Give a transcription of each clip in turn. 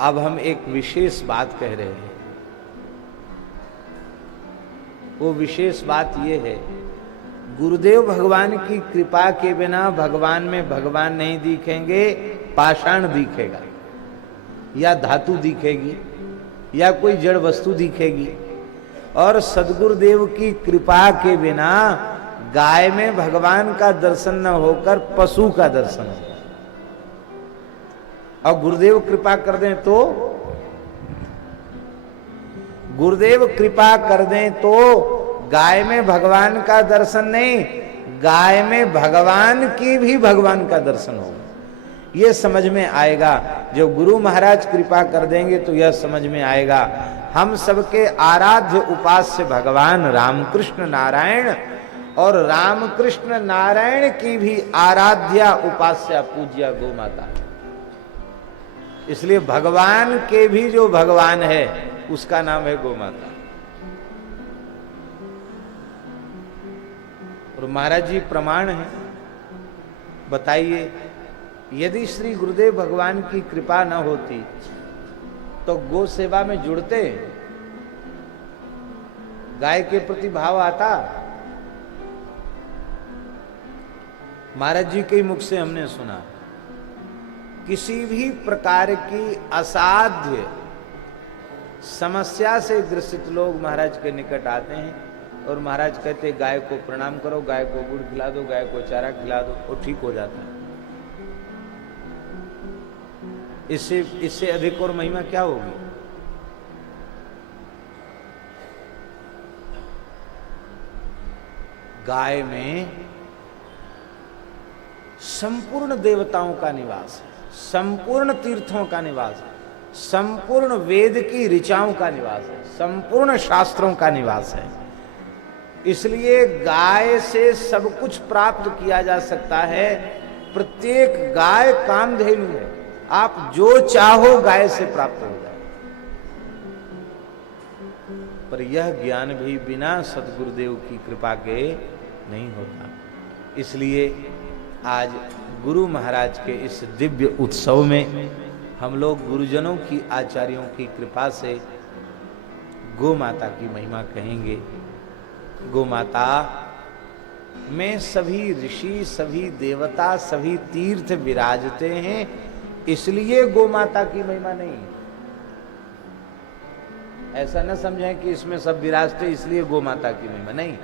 अब हम एक विशेष बात कह रहे हैं। वो विशेष बात ये है, गुरुदेव भगवान की कृपा के बिना भगवान में भगवान नहीं दिखेंगे, पाषाण दिखेगा या धातु दिखेगी या कोई जड़ वस्तु दिखेगी। और सद्गुरुदेव की कृपा के बिना गाय में भगवान का दर्शन न होकर पशु का दर्शन हो। और गुरुदेव कृपा कर दें तो, गुरुदेव कृपा कर दें तो गाय में भगवान का दर्शन नहीं, गाय में भगवान की भी भगवान का दर्शन होगा। यह समझ में आएगा। जो गुरु महाराज कृपा कर देंगे तो यह समझ में आएगा, हम सबके आराध्य उपास्य भगवान रामकृष्ण नारायण और रामकृष्ण नारायण की भी आराध्या उपास्या पूज्या गौ माता। इसलिए भगवान के भी जो भगवान है उसका नाम है गौ माता। और महाराज जी प्रमाण है। बताइए, यदि श्री गुरुदेव भगवान की कृपा न होती तो गो सेवा में जुड़ते, गाय के प्रति भाव आता? महाराज जी के मुख से हमने सुना, किसी भी प्रकार की असाध्य समस्या से ग्रसित लोग महाराज के निकट आते हैं और महाराज कहते गाय को प्रणाम करो, गाय को गुड़ खिला दो, गाय को चारा खिला दो, वो ठीक हो जाता है। इससे अधिक और महिमा क्या होगी? गाय में संपूर्ण देवताओं का निवास है, संपूर्ण तीर्थों का निवास है, संपूर्ण वेद की ऋचाओं का निवास है, संपूर्ण शास्त्रों का निवास है। इसलिए गाय से सब कुछ प्राप्त किया जा सकता है। प्रत्येक गाय कामधेनु है, आप जो चाहो गाय से प्राप्त हो जाए। पर यह ज्ञान भी बिना सद्गुरुदेव की कृपा के नहीं होता। इसलिए आज गुरु महाराज के इस दिव्य उत्सव में हम लोग गुरुजनों की, आचार्यों की कृपा से गौ माता की महिमा कहेंगे। गौ माता में सभी ऋषि, सभी देवता, सभी तीर्थ विराजते हैं, इसलिए गौ माता की महिमा नहीं। ऐसा न समझें कि इसमें सब विराजते इसलिए गौ माता की महिमा नहीं।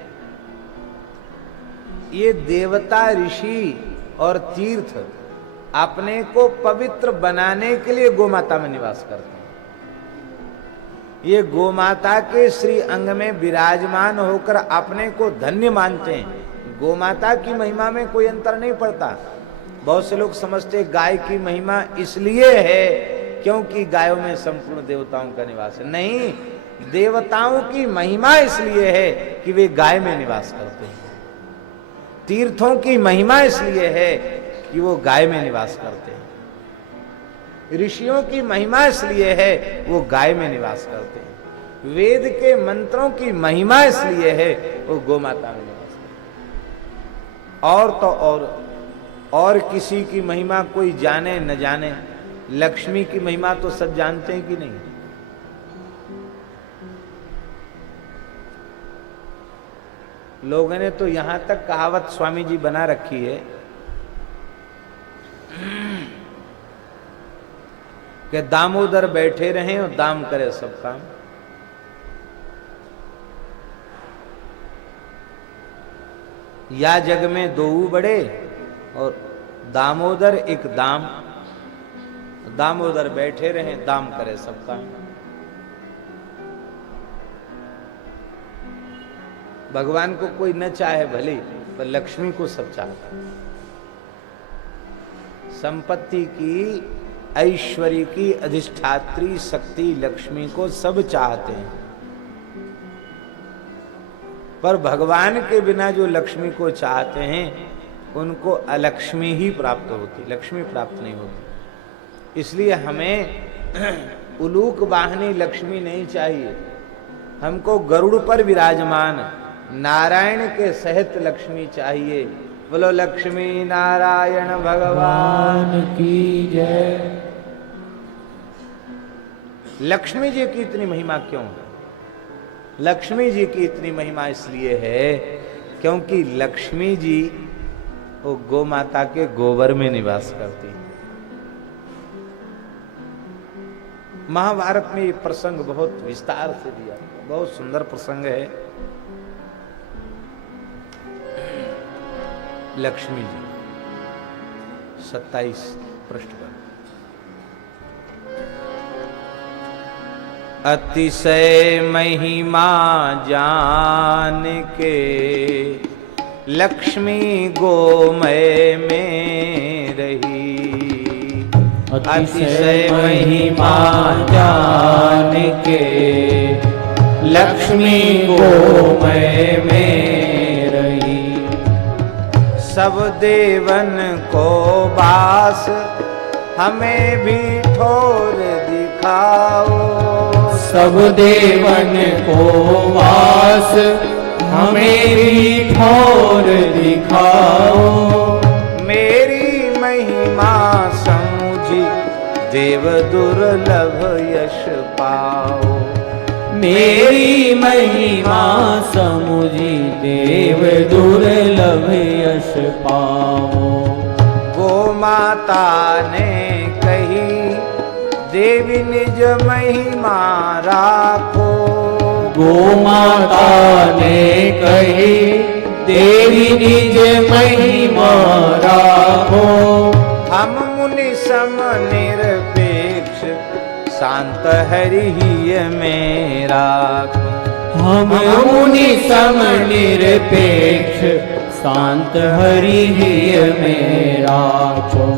ये देवता, ऋषि और तीर्थ अपने को पवित्र बनाने के लिए गौ माता में निवास करते हैं। ये गौ माता के श्री अंग में विराजमान होकर अपने को धन्य मानते हैं। गौ माता की महिमा में कोई अंतर नहीं पड़ता। बहुत से लोग समझते गाय की महिमा इसलिए है क्योंकि गायों में संपूर्ण देवताओं का निवास है। नहीं, देवताओं की महिमा इसलिए है कि वे गाय में निवास करते हैं। तीर्थों की महिमा इसलिए है कि वो गाय में निवास करते हैं। ऋषियों की महिमा इसलिए है वो गाय में निवास करते हैं। वेद के मंत्रों की महिमा इसलिए है वो गौ माता में निवास करते हैं। और तो और किसी की महिमा कोई जाने न जाने, लक्ष्मी की महिमा तो सब जानते हैं कि नहीं? लोगों ने तो यहां तक कहावत स्वामी जी बना रखी है कि दामोदर बैठे रहें और दाम करे सब काम। या जग में दो बड़े और दामोदर एक दाम, दामोदर बैठे रहें, दाम करे सब काम। भगवान को कोई न चाहे भले, पर लक्ष्मी को सब चाहता है। संपत्ति की, ऐश्वर्य की अधिष्ठात्री शक्ति लक्ष्मी को सब चाहते हैं। पर भगवान के बिना जो लक्ष्मी को चाहते हैं उनको अलक्ष्मी ही प्राप्त होती, लक्ष्मी प्राप्त नहीं होती। इसलिए हमें उलूक वाहनी लक्ष्मी नहीं चाहिए, हमको गरुड़ पर विराजमान नारायण के सहित लक्ष्मी चाहिए। बोलो लक्ष्मी नारायण भगवान की जय। लक्ष्मी जी की इतनी महिमा क्यों है? लक्ष्मी जी की इतनी महिमा इसलिए है क्योंकि लक्ष्मी जी वो गौ माता के गोबर में निवास करती है। महाभारत में ये प्रसंग बहुत विस्तार से दिया, बहुत सुंदर प्रसंग है। लक्ष्मी जी 27 पृष्ठ पर। अतिशय महिमा जान के लक्ष्मी गोमय में रही। अतिशय महिमा जान के लक्ष्मी गोमय में रही। सब देवन को बास हमें भी ठोर दिखाओ। सब देवन को वास हमें भी ठोर दिखाओ। मेरी महिमा समझी देव दुर्लभ यश पाओ। मेरी महिमा समुझी देव दुर्लभ यश पाओ। गो माता ने कही देवी निज महिमा राखो। गो माता ने कही देवी निज महिमा राखो। हम मुनि सम निरपेक्ष शांत हरि में राखो। हम मुनि सम निरपेक्ष शांत हरि में राखो।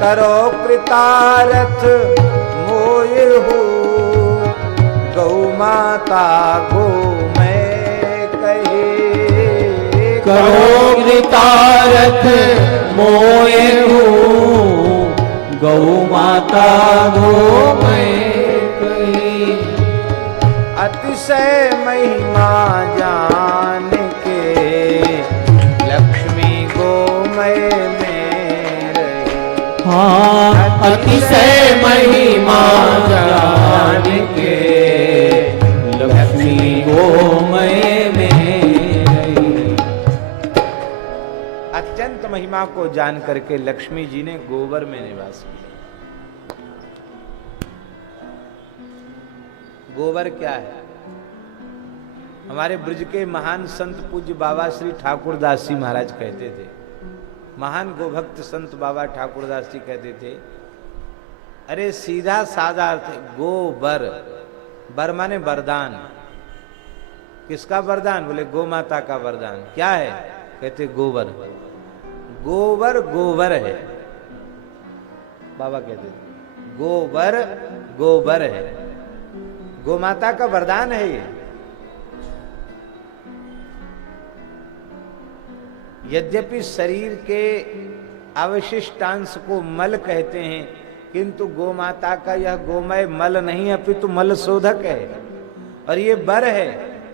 करो कृतारथ मोय हो गौ माता गो मैं कहे। करो कृतारथ मोय हो गौ माता गो मैं कहे। अतिशय महिमा जान के लक्ष्मी गोमय में रही। हाँ अतिशय महिमा जान के लक्ष्मी गोमय में रही। अत्यंत महिमा को जान करके लक्ष्मी जी ने गोबर में निवास किया। गोबर क्या है? हमारे ब्रज के महान संत पूज्य बाबा श्री ठाकुरदास जी महाराज कहते थे, महान गोभक्त संत बाबा ठाकुरदास जी कहते थे, अरे सीधा साधा अर्थ गोबर, बर माने वरदान। किसका वरदान? बोले गौ माता का वरदान। क्या है? कहते गोबर। गोबर गोबर है, बाबा कहते थे गोबर गोबर है, गौ माता का वरदान है ये। यद्यपि शरीर के अवशिष्टांश को मल कहते हैं, किंतु गौ माता का यह गोमय मल नहीं अपितु मल शोधक है। और ये बर है।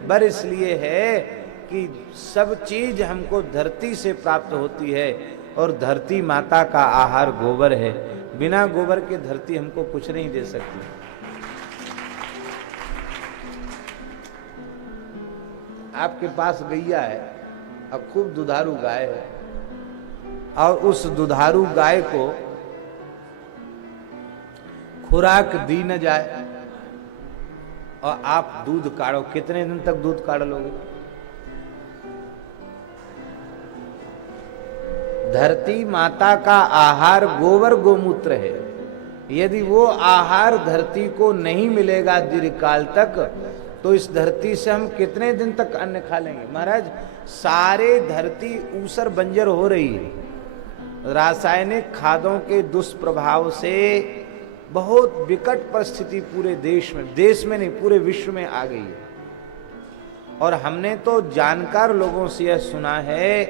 बर इसलिए है कि सब चीज हमको धरती से प्राप्त होती है और धरती माता का आहार गोबर है। बिना गोबर के धरती हमको कुछ नहीं दे सकती। आपके पास गैया है और खूब दुधारू गाय है, और उस दुधारू गाय को खुराक दी न जाए और आप दूध काढ़ो, कितने दिन तक दूध काढ़ लोगे? धरती माता का आहार गोबर गोमूत्र है। यदि वो आहार धरती को नहीं मिलेगा दीर्घकाल तक, तो इस धरती से हम कितने दिन तक अन्न खा लेंगे? महाराज, सारे धरती ऊसर बंजर हो रही है। रासायनिक खादों के दुष्प्रभाव से बहुत विकट परिस्थिति पूरे देश में नहीं पूरे विश्व में आ गई है। और हमने तो जानकार लोगों से यह सुना है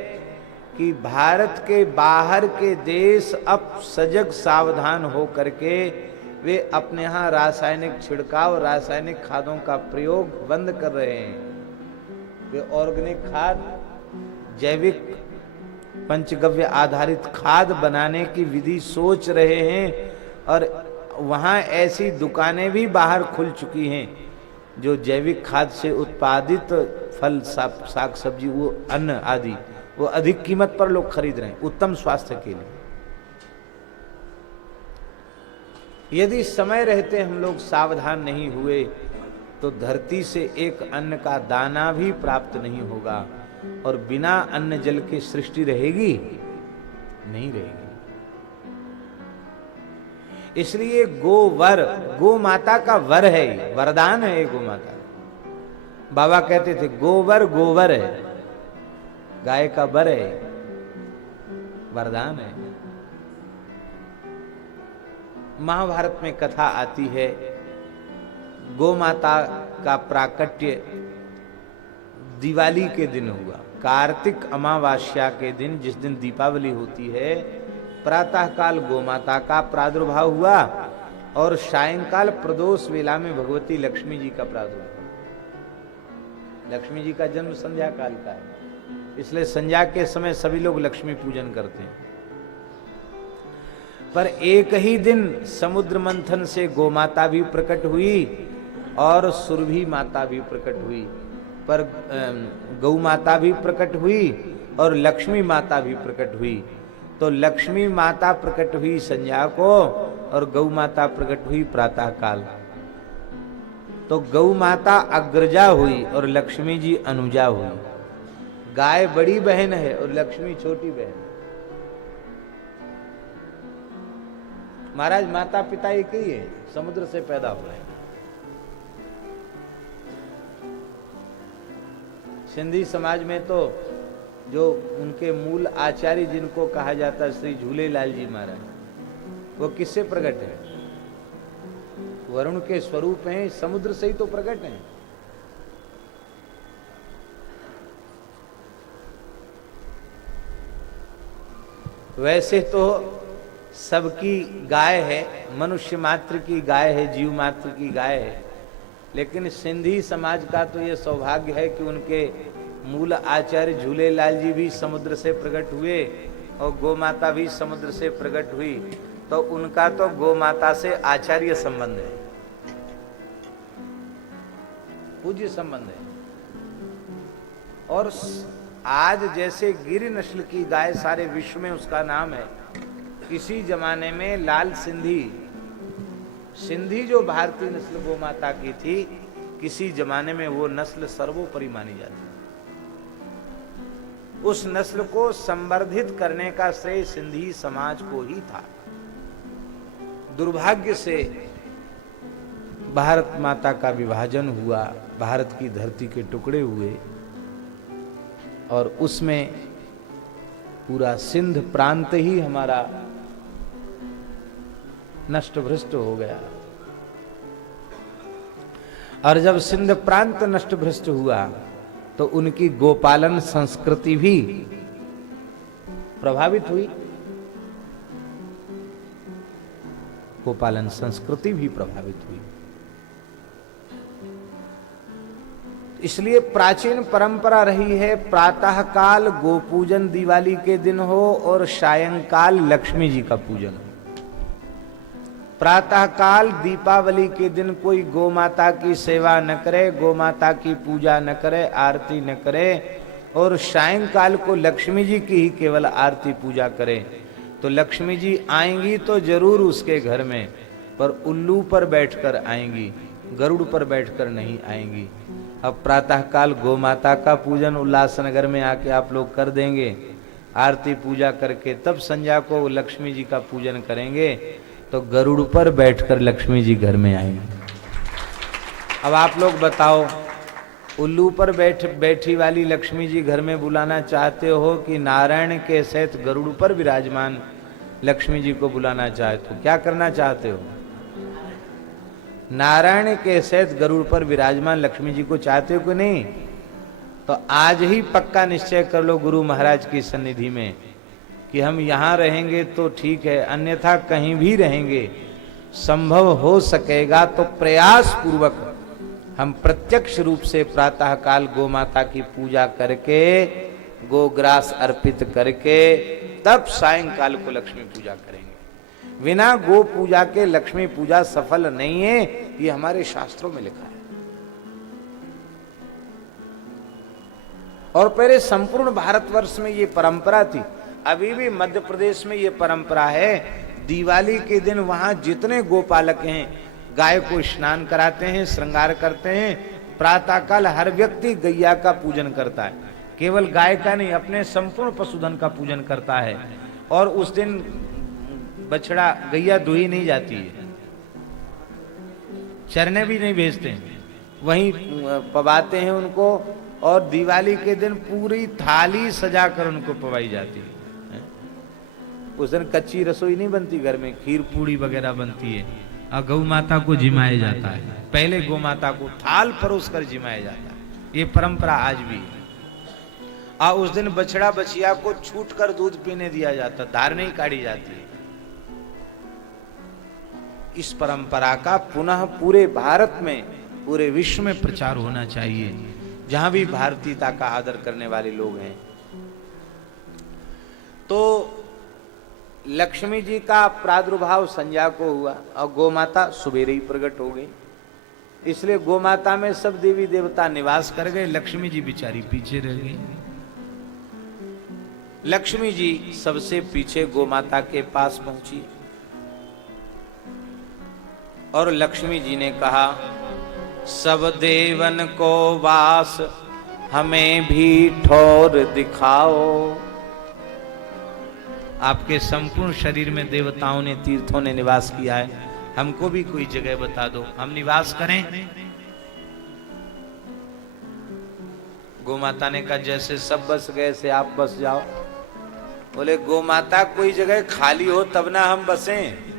कि भारत के बाहर के देश अब सजग सावधान हो करके वे अपने यहाँ रासायनिक छिड़काव, रासायनिक खादों का प्रयोग बंद कर रहे हैं। वे ऑर्गेनिक खाद, जैविक पंचगव्य आधारित खाद बनाने की विधि सोच रहे हैं। और वहां ऐसी दुकानें भी बाहर खुल चुकी हैं जो जैविक खाद से उत्पादित फल, साग सब्जी, वो अन्न आदि वो अधिक कीमत पर लोग खरीद रहे हैं उत्तम स्वास्थ्य के लिए। यदि समय रहते हम लोग सावधान नहीं हुए तो धरती से एक अन्न का दाना भी प्राप्त नहीं होगा, और बिना अन्न जल के सृष्टि रहेगी नहीं रहेगी। इसलिए गोवर, गो माता का वर है, वरदान है गो माता। बाबा कहते थे गोबर गोबर है, गाय का वर है, वरदान है। महाभारत में कथा आती है, गो माता का प्राकट्य दिवाली के दिन हुआ। कार्तिक अमावास्या के दिन, जिस दिन दीपावली होती है, प्रातः काल गो माता का प्रादुर्भाव हुआ और सायंकाल प्रदोष वेला में भगवती लक्ष्मी जी का प्रादुर्भाव। लक्ष्मी जी का जन्म संध्या काल का है, इसलिए संध्या के समय सभी लोग लक्ष्मी पूजन करते हैं। पर एक ही दिन समुद्र मंथन से गो माता भी प्रकट हुई और सुरभि माता भी प्रकट हुई, पर गौ माता भी प्रकट हुई और लक्ष्मी माता भी प्रकट हुई। तो लक्ष्मी माता प्रकट हुई संध्या को और गौ माता प्रकट हुई प्रातः काल। तो गौ माता अग्रजा हुई और लक्ष्मी जी अनुजा हुई। गाय बड़ी बहन है और लक्ष्मी छोटी बहन। महाराज माता पिता एक ही है, समुद्र से पैदा हुए हैं। सिंधी समाज में तो जो उनके मूल आचार्य जिनको कहा जाता है श्री झूलेलाल जी महाराज, वो किससे प्रकट है? वरुण के स्वरूप हैं, समुद्र से ही तो प्रकट हैं। वैसे तो सबकी गाय है, मनुष्य मात्र की गाय है, जीव मात्र की गाय है, लेकिन सिंधी समाज का तो ये सौभाग्य है कि उनके मूल आचार्य झूलेलाल जी भी समुद्र से प्रकट हुए और गो माता भी समुद्र से प्रकट हुई। तो उनका तो गो माता से आचार्य संबंध है, पूज्य संबंध है। और आज जैसे गिर नस्ल की गाय सारे विश्व में उसका नाम है, किसी जमाने में लाल सिंधी जो भारतीय नस्ल गो माता की थी, किसी जमाने में वो नस्ल सर्वोपरि मानी जाती। उस नस्ल को संवर्धित करने का श्रेय सिंधी समाज को ही था। दुर्भाग्य से भारत माता का विभाजन हुआ, भारत की धरती के टुकड़े हुए और उसमें पूरा सिंध प्रांत ही हमारा नष्ट भ्रष्ट हो गया। और जब सिंध प्रांत नष्ट भ्रष्ट हुआ तो उनकी गोपालन संस्कृति भी प्रभावित हुई, गोपालन संस्कृति भी प्रभावित हुई। इसलिए प्राचीन परंपरा रही है, प्रातः काल गोपूजन दिवाली के दिन हो और सायंकाल लक्ष्मी जी का पूजन हो। प्रातः काल दीपावली के दिन कोई गो माता की सेवा न करे, गो माता की पूजा न करे, आरती न करे, और सायंकाल को लक्ष्मी जी की ही केवल आरती पूजा करे। तो लक्ष्मी जी आएंगी तो जरूर उसके घर में, पर उल्लू पर बैठकर आएंगी, गरुड़ पर बैठकर नहीं आएंगी। अब प्रातः काल गो माता का पूजन उल्लासनगर में आके आप लोग कर देंगे, आरती पूजा करके तब संध्या को लक्ष्मी जी का पूजन करेंगे, तो गरुड़ पर बैठकर लक्ष्मी जी घर में आएंगी। अब आप लोग बताओ, उल्लू पर बैठी वाली लक्ष्मी जी घर में बुलाना चाहते हो कि नारायण के सहित गरुड़ पर विराजमान लक्ष्मी जी को बुलाना चाहते हो? क्या करना चाहते हो? नारायण के सहित गरुड़ पर विराजमान लक्ष्मी जी को चाहते हो कि नहीं? तो आज ही पक्का निश्चय कर लो गुरु महाराज की सन्निधि में कि हम यहाँ रहेंगे तो ठीक है, अन्यथा कहीं भी रहेंगे, संभव हो सकेगा तो प्रयास पूर्वक हम प्रत्यक्ष रूप से प्रातः काल गो माता की पूजा करके, गोग्रास अर्पित करके तब सायंकाल को लक्ष्मी पूजा करेंगे। बिना गो पूजा के लक्ष्मी पूजा सफल नहीं है, ये हमारे शास्त्रों में लिखा है। और पहले संपूर्ण भारतवर्ष में ये परंपरा थी, अभी भी मध्य प्रदेश में ये परंपरा है। दिवाली के दिन वहां जितने गोपालक हैं गाय को स्नान कराते हैं, श्रृंगार करते हैं। प्रातःकाल हर व्यक्ति गैया का पूजन करता है, केवल गाय का नहीं, अपने संपूर्ण पशुधन का पूजन करता है। और उस दिन बछड़ा गैया दुही नहीं जाती है, चरने भी नहीं भेजते हैं, वहीं पवाते हैं उनको। और दिवाली के दिन पूरी थाली सजाकर उनको पवाई जाती है। उस दिन कच्ची रसोई नहीं बनती घर में, खीर पूड़ी वगैरह बनती है। और गौ माता को जिमाया जाता है, पहले गौ माता को थाल परोस कर जिमाया जाता है। ये परंपरा आज भी है। और उस दिन बछड़ा बछिया को छूट कर दूध पीने दिया जाता, धार नहीं काढ़ी जाती है। इस परंपरा का पुनः पूरे भारत में, पूरे विश्व में प्रचार होना चाहिए, जहां भी भारतीयता का आदर करने वाले लोग हैं। तो लक्ष्मी जी का प्रादुर्भाव संध्या को हुआ और गोमाता सुबेरे ही प्रकट हो गई, इसलिए गोमाता में सब देवी देवता निवास कर गए, लक्ष्मी जी बिचारी पीछे रह गई। लक्ष्मी जी सबसे पीछे गोमाता के पास पहुंची और लक्ष्मी जी ने कहा, सब देवन को वास हमें भी ठौर दिखाओ। आपके संपूर्ण शरीर में देवताओं ने, तीर्थों ने निवास किया है, हमको भी कोई जगह बता दो, हम निवास करें। गोमाता ने कहा, जैसे सब बस गए से आप बस जाओ। बोले, गोमाता कोई जगह खाली हो तब ना हम बसें,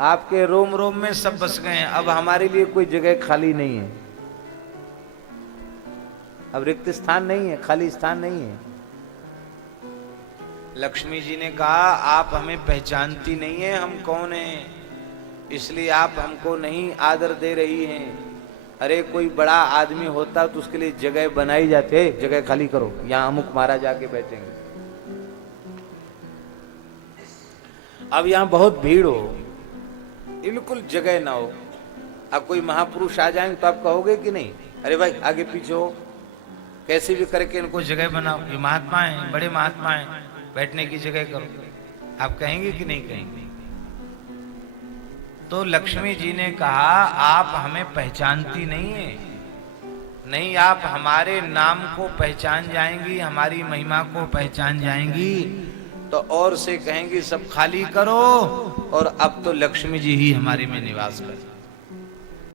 आपके रोम रोम में सब बस गए हैं, अब हमारे लिए कोई जगह खाली नहीं है, अब रिक्त स्थान नहीं है, खाली स्थान नहीं है। लक्ष्मी जी ने कहा, आप हमें पहचानती नहीं है हम कौन हैं, इसलिए आप हमको नहीं आदर दे रही हैं। अरे कोई बड़ा आदमी होता तो उसके लिए जगह बनाई जाती, जगह खाली करो, यहां अमुक महाराज जाके बैठेंगे। अब यहां बहुत भीड़ हो, बिल्कुल जगह ना हो, अब कोई महापुरुष आ जाएंगे तो आप कहोगे कि नहीं, अरे भाई आगे पीछे हो, कैसे भी करके इनको जगह बनाओ, ये महात्मा है, बड़े महात्मा है, बैठने की जगह करो, आप कहेंगे कि नहीं कहेंगे। तो लक्ष्मी जी ने कहा, आप हमें पहचानती नहीं है, नहीं आप हमारे नाम को पहचान जाएंगी, हमारी महिमा को पहचान जाएंगी तो और से कहेंगी सब खाली करो, और अब तो लक्ष्मी जी ही हमारे में निवास करें।